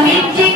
আমি